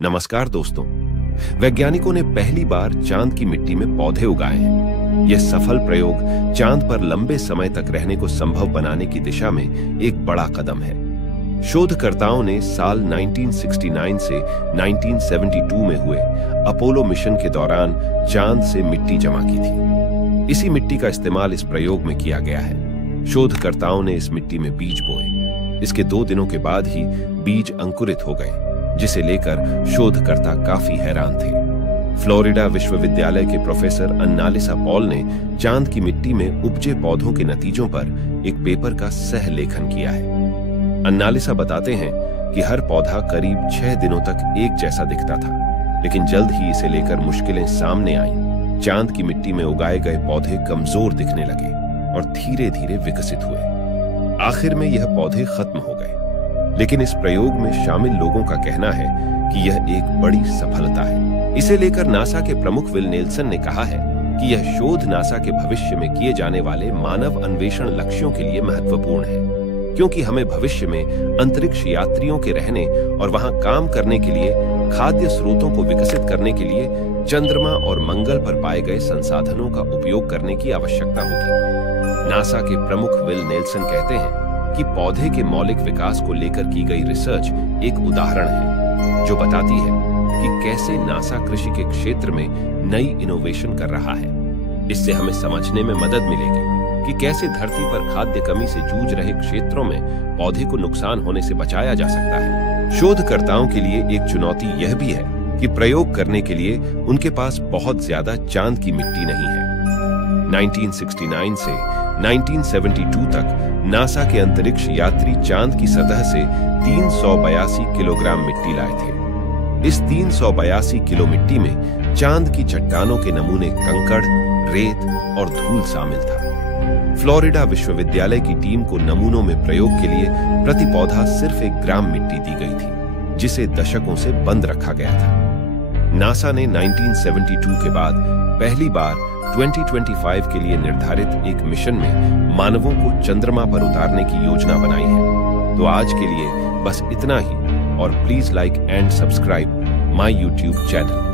नमस्कार दोस्तों। वैज्ञानिकों ने पहली बार चांद की मिट्टी में पौधे उगाए हैं। यह सफल प्रयोग चांद पर लंबे समय तक रहने को संभव बनाने की दिशा में एक बड़ा कदम है। शोधकर्ताओं ने साल 1969 से 1972 में हुए अपोलो मिशन के दौरान चांद से मिट्टी जमा की थी। इसी मिट्टी का इस्तेमाल इस प्रयोग में किया गया है। शोधकर्ताओं ने इस मिट्टी में बीज बोए। इसके 2 दिनों के बाद ही बीज अंकुरित हो गए, जिसे लेकर शोधकर्ता काफी हैरान थे। फ्लोरिडा विश्वविद्यालय के प्रोफेसर अन्नालिसा पॉल ने चांद की मिट्टी में उपजे पौधों के नतीजों पर एक पेपर का सह लेखन किया है। अन्नालिसा बताते हैं कि हर पौधा करीब 6 दिनों तक एक जैसा दिखता था, लेकिन जल्द ही इसे लेकर मुश्किलें सामने आईं। चांद की मिट्टी में उगाए गए पौधे कमजोर दिखने लगे और धीरे धीरे विकसित हुए। आखिर में यह पौधे खत्म हो गए। लेकिन इस प्रयोग में शामिल लोगों का कहना है कि यह एक बड़ी सफलता है। इसे लेकर नासा के प्रमुख विल नेल्सन ने कहा है कि यह शोध नासा के भविष्य में किए जाने वाले मानव अन्वेषण लक्ष्यों के लिए महत्वपूर्ण है, क्योंकि हमें भविष्य में अंतरिक्ष यात्रियों के रहने और वहां काम करने के लिए खाद्य स्रोतों को विकसित करने के लिए चंद्रमा और मंगल पर पाए गए संसाधनों का उपयोग करने की आवश्यकता होगी। नासा के प्रमुख विल नेल्सन कहते हैं कि पौधे के मौलिक विकास को लेकर की गई रिसर्च एक उदाहरण है, जो बताती है कि कैसे नासा कृषि के क्षेत्र में नई इनोवेशन कर रहा है। इससे हमें समझने में मदद मिलेगी कि कैसे धरती पर खाद्य कमी से जूझ रहे क्षेत्रों में पौधे को नुकसान होने से बचाया जा सकता है। शोधकर्ताओं के लिए एक चुनौती यह भी है कि प्रयोग करने के लिए उनके पास बहुत ज्यादा चांद की मिट्टी नहीं है। 1969 से 1972 तक नासा के अंतरिक्ष यात्री चांद की सतह से 382 किलोग्राम मिट्टी लाए थे। इस 382 किलो मिट्टी में चांद की चट्टानों के नमूने कंकड़, रेत और धूल शामिल था। फ्लोरिडा विश्वविद्यालय की टीम को नमूनों में प्रयोग के लिए प्रति पौधा सिर्फ 1 ग्राम मिट्टी दी गई थी, जिसे दशकों से बंद रखा गया था। नासा ने 1972 के बाद पहली बार 2025 के लिए निर्धारित एक मिशन में मानवों को चंद्रमा पर उतारने की योजना बनाई है। तो आज के लिए बस इतना ही, और please like and subscribe my YouTube channel.